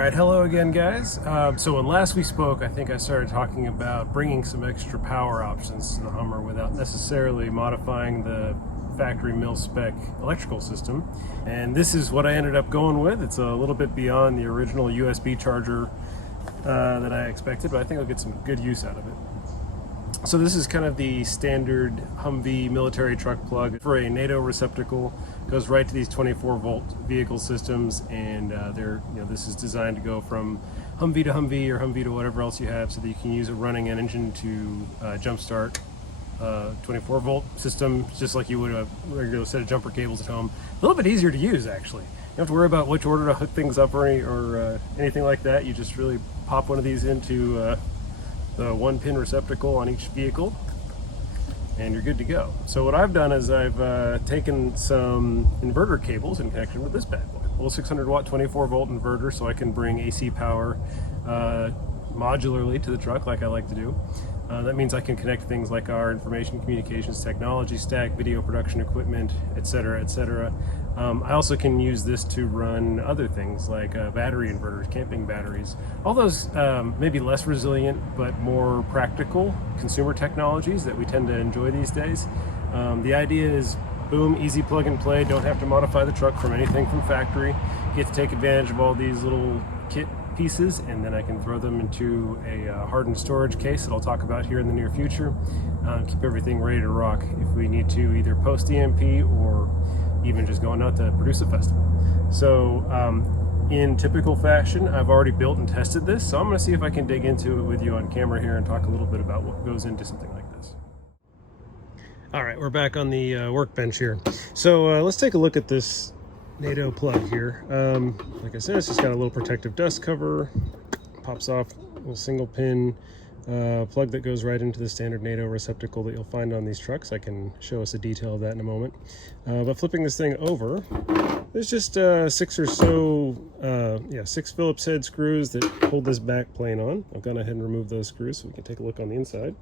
Alright, hello again guys. So when last we spoke, I think I started talking about bringing some extra power options to the Hummer without necessarily modifying the factory mil-spec electrical system. And this is what I ended up going with. It's a little bit beyond the original USB charger that I expected, but I think I'll get some good use out of it. So this is kind of the standard Humvee military truck plug for a NATO receptacle. Goes right to these 24-volt vehicle systems, and this is designed to go from Humvee to Humvee or Humvee to whatever else you have, so that you can use a running engine to jumpstart 24-volt system, just like you would a regular set of jumper cables at home. A little bit easier to use, actually. You don't have to worry about which order to hook things up or anything like that. You just really pop one of these into the one-pin receptacle on each vehicle, and you're good to go. So what I've done is I've taken some inverter cables in connection with this bad boy. A little 600 watt 24-volt inverter, so I can bring AC power modularly to the truck like I like to do. That means I can connect things like our information communications technology stack, video production equipment, etc., etc. I also can use this to run other things like battery inverters, camping batteries, all those maybe less resilient but more practical consumer technologies that we tend to enjoy these days. The idea is boom, easy plug and play, don't have to modify the truck from anything from factory. Get to take advantage of all these little kit pieces, and then I can throw them into a hardened storage case that I'll talk about here in the near future. Keep everything ready to rock if we need to, either post EMP or even just going out to produce a festival. So in typical fashion, I've already built and tested this, so I'm going to see if I can dig into it with you on camera here and talk a little bit about what goes into something like this. All right, we're back on the workbench here. So let's take a look at this NATO plug here. Like I said, it's just got a little protective dust cover, pops off, a little single pin plug that goes right into the standard NATO receptacle that you'll find on these trucks. I can show us a detail of that in a moment. But flipping this thing over, there's just six Phillips head screws that hold this back plane on. I've gone ahead and removed those screws so we can take a look on the inside.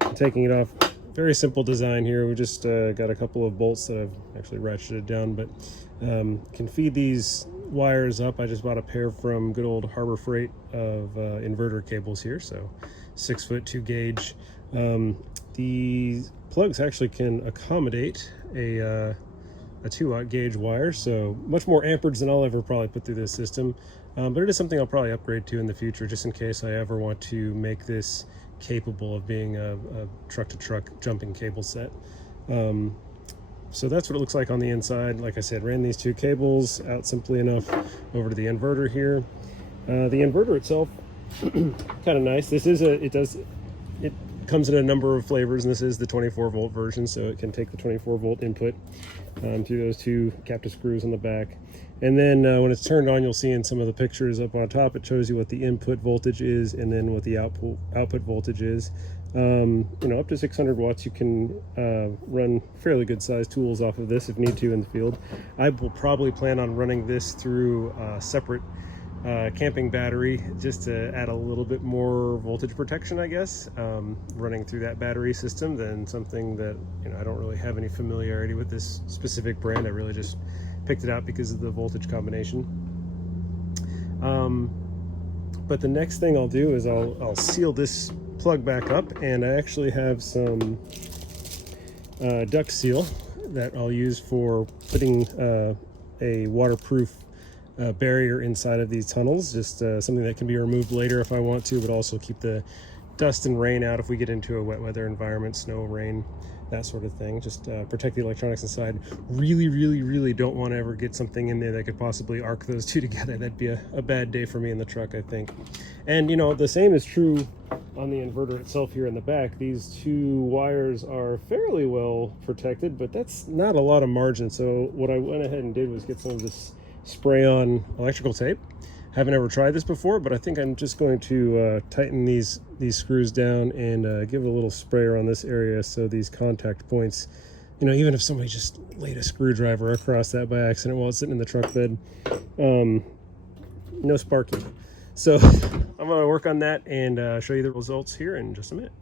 I'm taking it off. Very simple design here. We just got a couple of bolts that I've actually ratcheted down, but can feed these wires up. I just bought a pair from good old Harbor Freight of inverter cables here, so 6 foot 2 gauge. The plugs actually can accommodate a 2-aught gauge wire, so much more amperage than I'll ever probably put through this system, but it is something I'll probably upgrade to in the future, just in case I ever want to make this capable of being a truck-to-truck jumping cable set. So that's what it looks like on the inside. Like I said, ran these 2 cables out simply enough over to the inverter here. The inverter itself, kind of nice. This is it comes in a number of flavors, and this is the 24-volt version, so it can take the 24-volt input through those 2 captive screws on the back. And then when it's turned on, you'll see in some of the pictures up on top, it shows you what the input voltage is and then what the output voltage is. Up to 600 watts, you can run fairly good sized tools off of this if need to in the field. I will probably plan on running this through a separate camping battery just to add a little bit more voltage protection, I guess, running through that battery system than something that, I don't really have any familiarity with this specific brand. I really just picked it out because of the voltage combination. But the next thing I'll do is I'll seal this plug back up, and I actually have some duct seal that I'll use for putting a waterproof barrier inside of these tunnels, just something that can be removed later if I want to, but also keep the dust and rain out if we get into a wet weather environment, snow, rain, that sort of thing. Just protect the electronics inside. Really don't want to ever get something in there that could possibly arc those 2 together. That'd be a bad day for me in the truck, I think. And the same is true on the inverter itself here in the back. These 2 wires are fairly well protected, but that's not a lot of margin. So what I went ahead and did was get some of this spray-on electrical tape. Haven't ever tried this before, but I think I'm just going to tighten these screws down and give it a little sprayer on this area, so these contact points, even if somebody just laid a screwdriver across that by accident while it's sitting in the truck bed, no sparking. So I'm going to work on that and show you the results here in just a minute.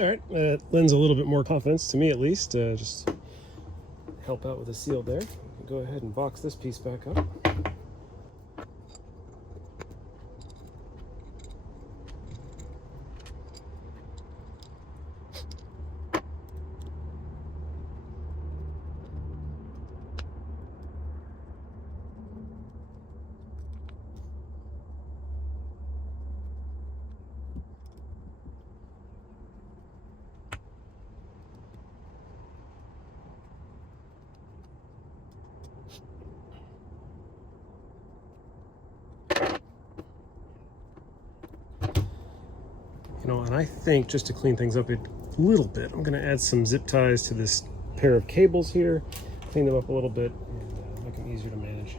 All right, that lends a little bit more confidence to me, at least. Just help out with the seal there. Go ahead and box this piece back up. You know, and I think just to clean things up a little bit, I'm going to add some zip ties to this pair of cables here, clean them up a little bit, and make them easier to manage.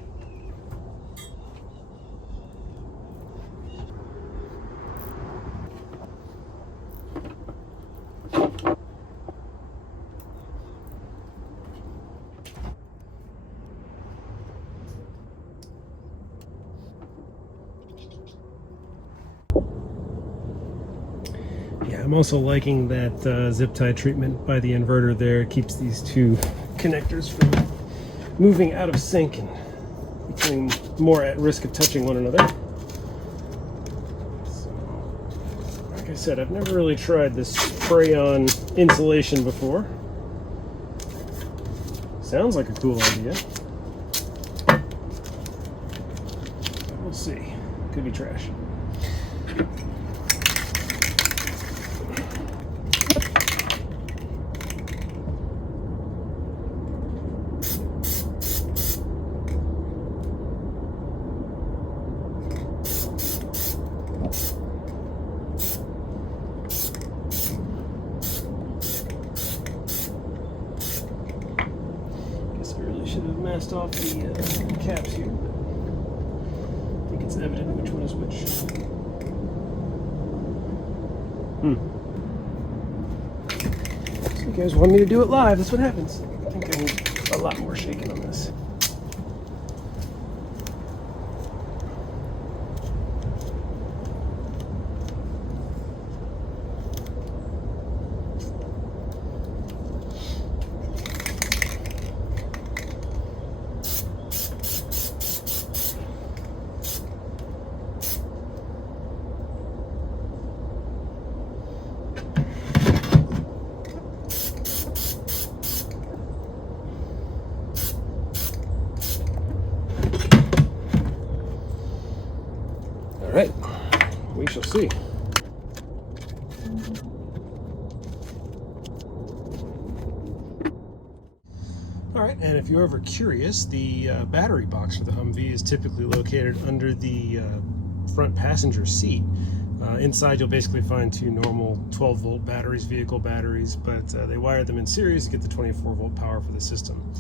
Yeah, I'm also liking that zip tie treatment by the inverter there. It keeps these two connectors from moving out of sync and becoming more at risk of touching one another. So, like I said, I've never really tried this spray-on insulation before. Sounds like a cool idea. We'll see. Could be trash. Should have masked off the caps here, but I think it's evident which one is which. So you guys want me to do it live, that's what happens. I think I need a lot more shaking on this. All right, we shall see. All right, and if you're ever curious, the battery box for the Humvee is typically located under the front passenger seat. Inside you'll basically find two normal 12-volt batteries, vehicle batteries, but they wired them in series to get the 24-volt power for the system.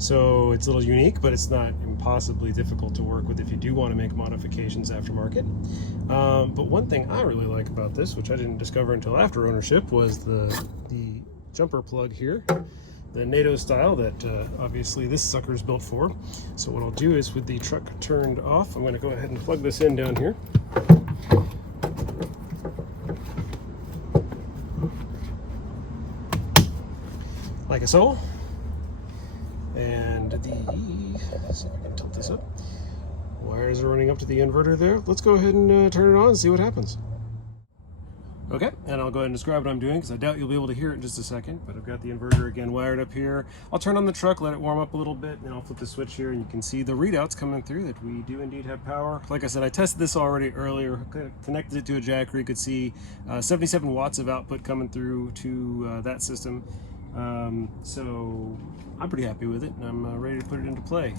So it's a little unique, but it's not impossibly difficult to work with if you do want to make modifications aftermarket. But one thing I really like about this, which I didn't discover until after ownership, was the jumper plug here, the NATO style that obviously this sucker is built for. So what I'll do is, with the truck turned off, I'm going to go ahead and plug this in down here. Like so. And let's see if I can tilt this up. Wires are running up to the inverter there. Let's go ahead and turn it on and see what happens. Okay, and I'll go ahead and describe what I'm doing because I doubt you'll be able to hear it in just a second, but I've got the inverter again wired up here. I'll turn on the truck, let it warm up a little bit, and I'll flip the switch here and you can see the readouts coming through that we do indeed have power. Like I said, I tested this already earlier, connected it to a jack where you could see 77 watts of output coming through to that system. So I'm pretty happy with it, and I'm ready to put it into play.